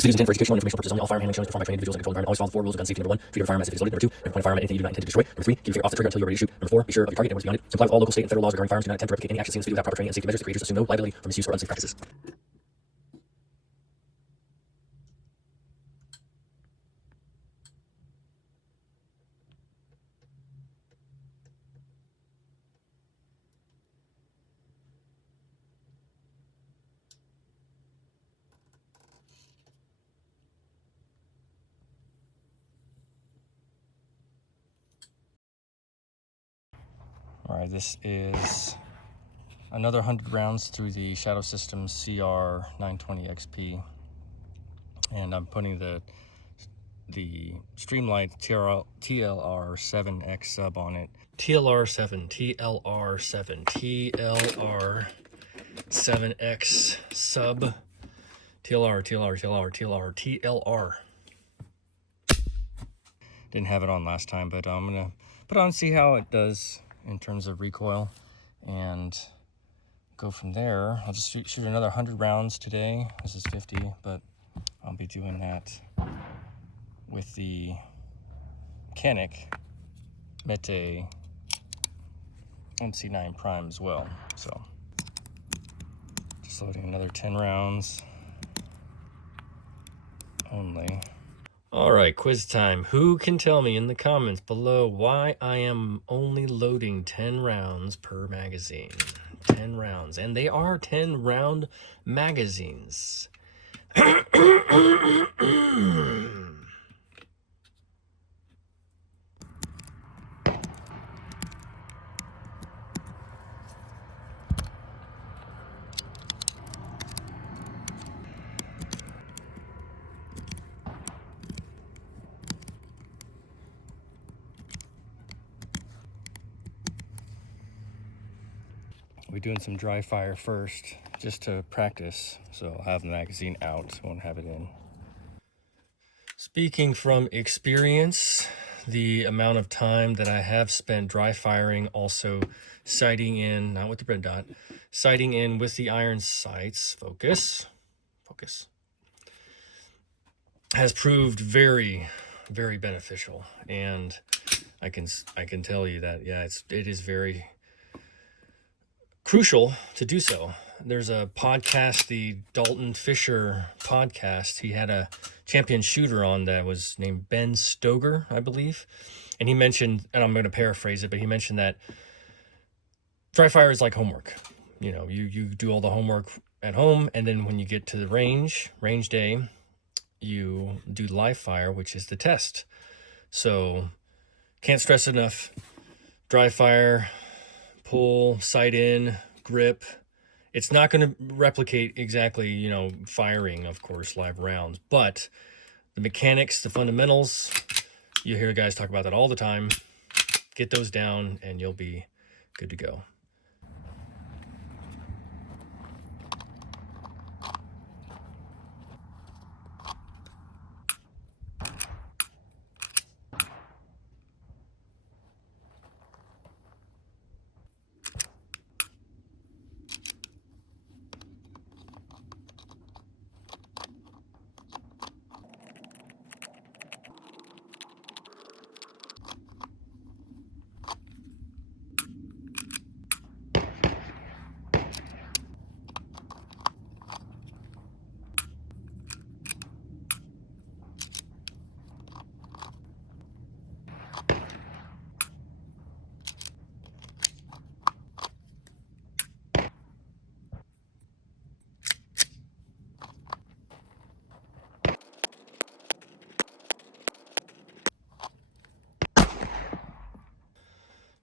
This video is intended for educational and informational purposes only. All firearm handling shown is performed by trained individuals in a controlled environment. Always follow the 4 rules of gun safety. Number 1, treat your firearm as if it's loaded. Number 2, never point a firearm at anything you do not intend to destroy. Number 3, keep your finger off the trigger until you're ready to shoot. Number 4, be sure of your target and where it's beyond it. Comply with all local, state, and federal laws regarding firearms. Do not attempt to replicate any action seen in this video without proper training and safety measures. The creators assume no liability for misuse or unsafe practices. All right, this is another 100 rounds through the Shadow Systems CR920XP, and I'm putting the Streamlight TLR7X sub on it. TLR7X sub. TLR. Didn't have it on last time, but I'm gonna put it on and see how it does in terms of recoil and go from there. I'll just shoot another 100 rounds today. This is 50, but I'll be doing that with the Canik Mete MC9 Prime as well. So just loading another 10 rounds only. All right, quiz time. Who can tell me in the comments below why I am only loading 10 rounds per magazine? 10 rounds, and they are 10 round magazines. We're doing some dry fire first, just to practice. So I'll have the magazine out, won't have it in. Speaking from experience, the amount of time that I have spent dry firing, also sighting in, not with the red dot, sighting in with the iron sights, focus, has proved very, very beneficial. And I can tell you that, yeah, it is very crucial to do so. There's a podcast, the Dalton Fisher podcast. He had a champion shooter on that was named Ben Stoger, I believe. And he mentioned, and I'm going to paraphrase it, but he mentioned that dry fire is like homework. You know, you do all the homework at home, and then when you get to the range day, you do live fire, which is the test. So can't stress enough, dry fire, pull, sight in, grip. It's not going to replicate exactly, you know, firing, of course, live rounds, but the mechanics, the fundamentals, you hear guys talk about that all the time. Get those down and you'll be good to go.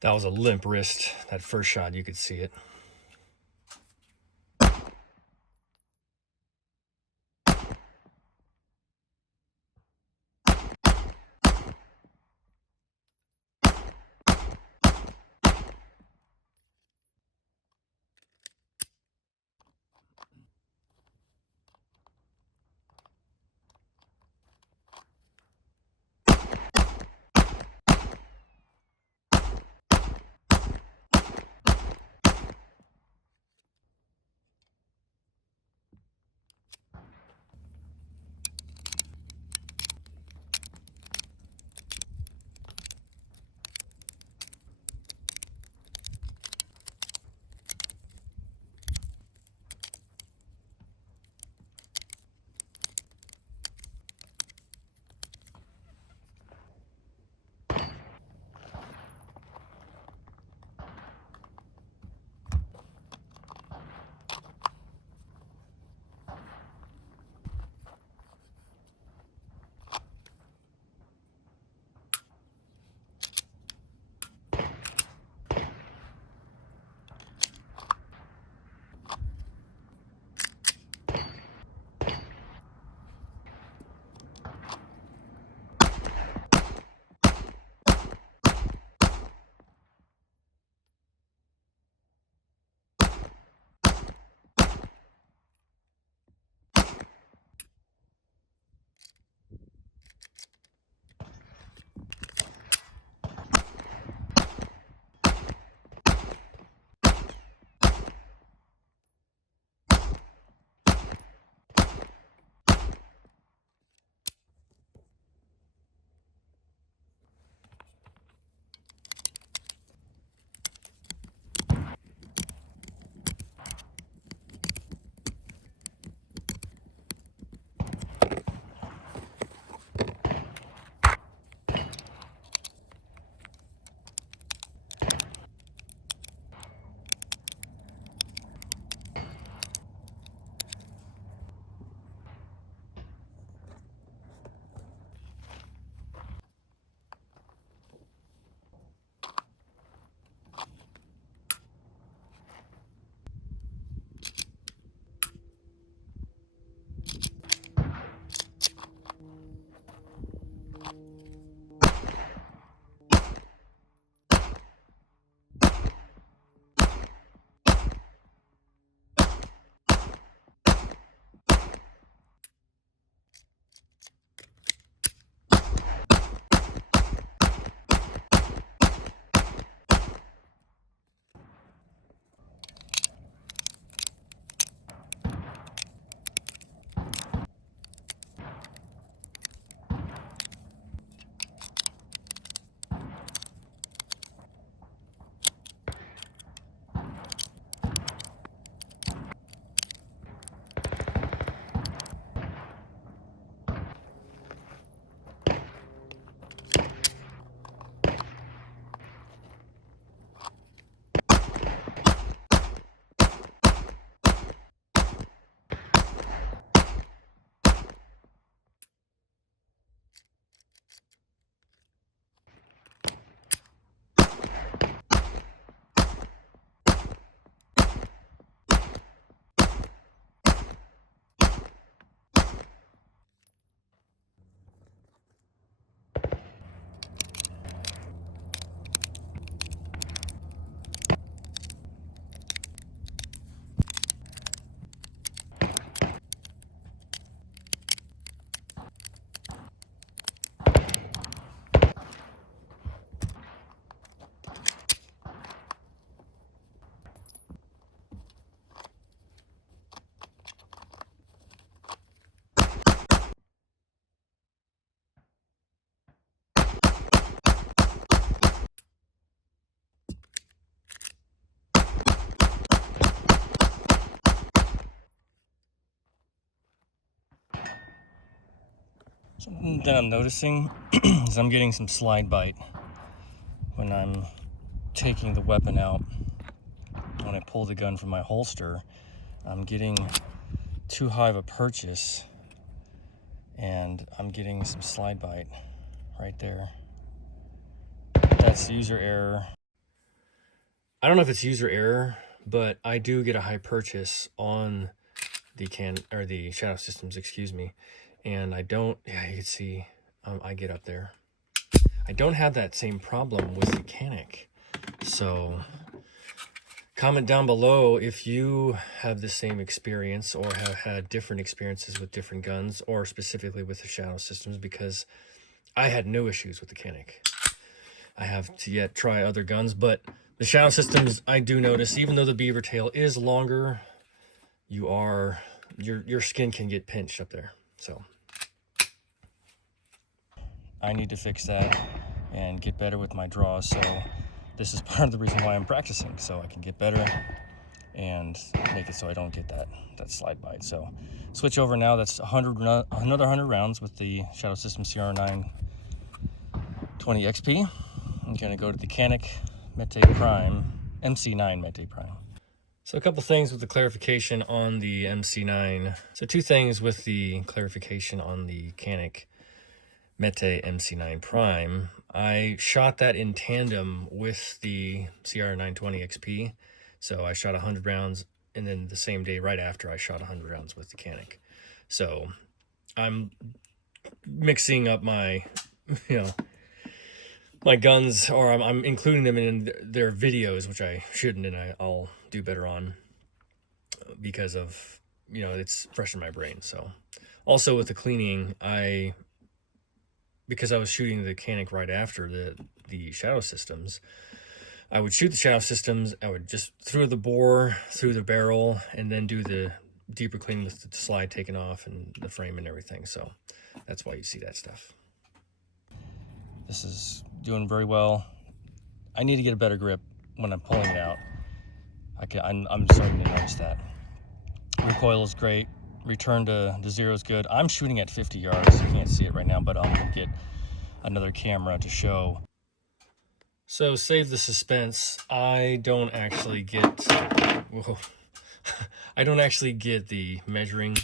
That was a limp wrist. That first shot, you could see it. Something that I'm noticing is I'm getting some slide bite when I'm taking the weapon out. When I pull the gun from my holster, I'm getting too high of a purchase, and I'm getting some slide bite right there. That's user error. I don't know if it's user error, but I do get a high purchase on the Shadow Systems, excuse me, and I don't. Yeah, you can see I get up there. I don't have that same problem with the Canik. So comment down below if you have the same experience or have had different experiences with different guns, or specifically with the Shadow Systems, because I had no issues with the Canik. I have to yet try other guns, but the Shadow Systems, I do notice, even though the beaver tail is longer, your skin can get pinched up there. So I need to fix that and get better with my draws. So this is part of the reason why I'm practicing, so I can get better and make it so I don't get that slide bite. So switch over now. That's another 100 rounds with the Shadow Systems CR920XP. I'm gonna go to the Canik Mete Prime, MC9 Mete Prime. So a couple things with the clarification on the MC9. So two things with the clarification on the Canik Mete MC9 Prime. I shot that in tandem with the CR920XP. So I shot 100 rounds, and then the same day right after I shot 100 rounds with the Canik. So I'm mixing up my, my guns, or I'm including them in their videos, which I shouldn't, and I'll do better on, because of, it's fresh in my brain. So also with the cleaning, because I was shooting the Canik right after the Shadow Systems, I would shoot the Shadow Systems, I would just through the bore, through the barrel, and then do the deeper cleaning with the slide taken off and the frame and everything. So that's why you see that stuff. This is doing very well. I need to get a better grip when I'm pulling it out. I'm starting to notice that. Recoil is great. Return to zero is good. I'm shooting at 50 yards. You can't see it right now, but I'm gonna get another camera to show. So save the suspense. I don't actually get, whoa. I don't actually get the measuring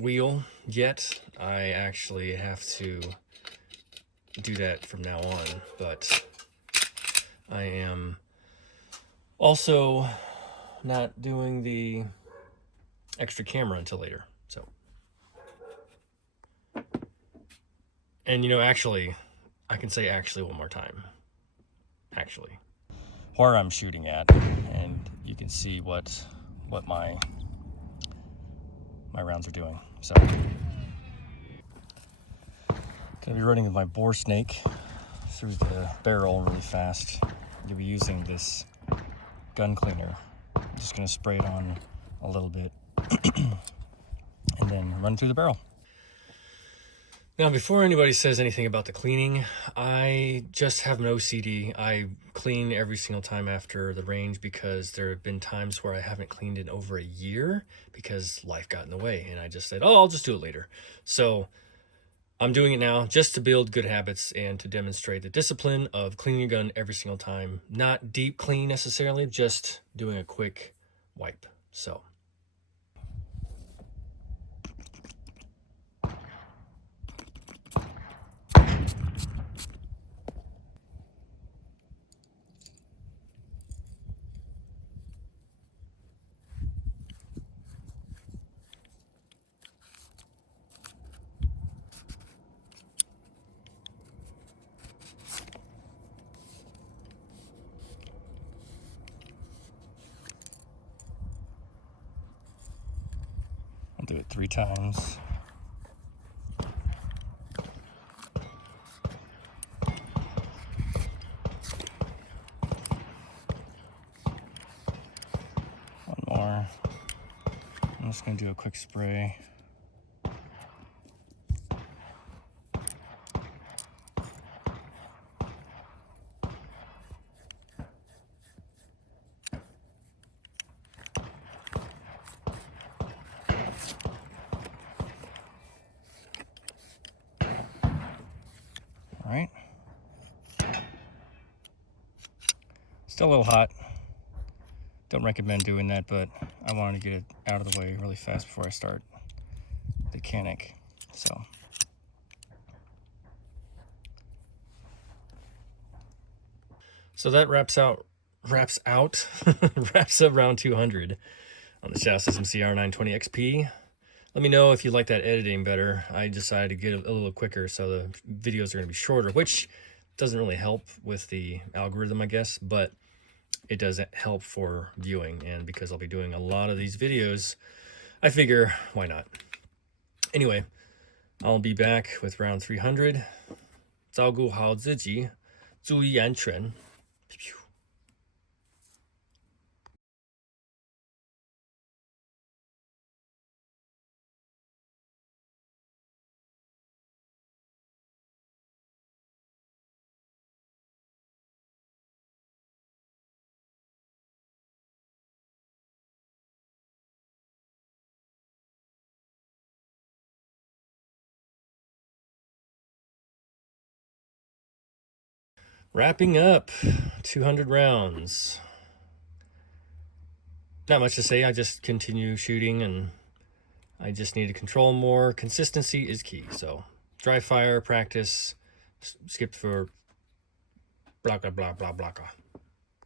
wheel yet. I actually have to do that from now on, but I am also not doing the extra camera until later. So, and actually, I can say actually one more time. Actually, where I'm shooting at, and you can see what my rounds are doing. So, gonna be running with my bore snake through the barrel really fast. You'll be using this gun cleaner. I'm just gonna spray it on a little bit and then run through the barrel. Now, before anybody says anything about the cleaning, I just have an OCD. I clean every single time after the range, because there have been times where I haven't cleaned in over a year because life got in the way, and I just said, oh, I'll just do it later. So I'm doing it now just to build good habits and to demonstrate the discipline of cleaning your gun every single time. Not deep clean necessarily, just doing a quick wipe. So I'll do it 3 times. One more. I'm just gonna do a quick spray. Still a little hot. Don't recommend doing that, but I wanted to get it out of the way really fast before I start the Canik. So that wraps up round 200 on the Shadow Systems CR920XP. Let me know if you like that editing better. I decided to get a little quicker, so the videos are going to be shorter, which doesn't really help with the algorithm, I guess, but it does help for viewing. And because I'll be doing a lot of these videos, I figure, why not? Anyway, I'll be back with round 300. 照顾好自己，注意安全。Wrapping up 200 rounds. Not much to say. I just continue shooting, and I just need to control more. Consistency is key. So dry fire, practice, skip for blah, blah, blah, blah, blah.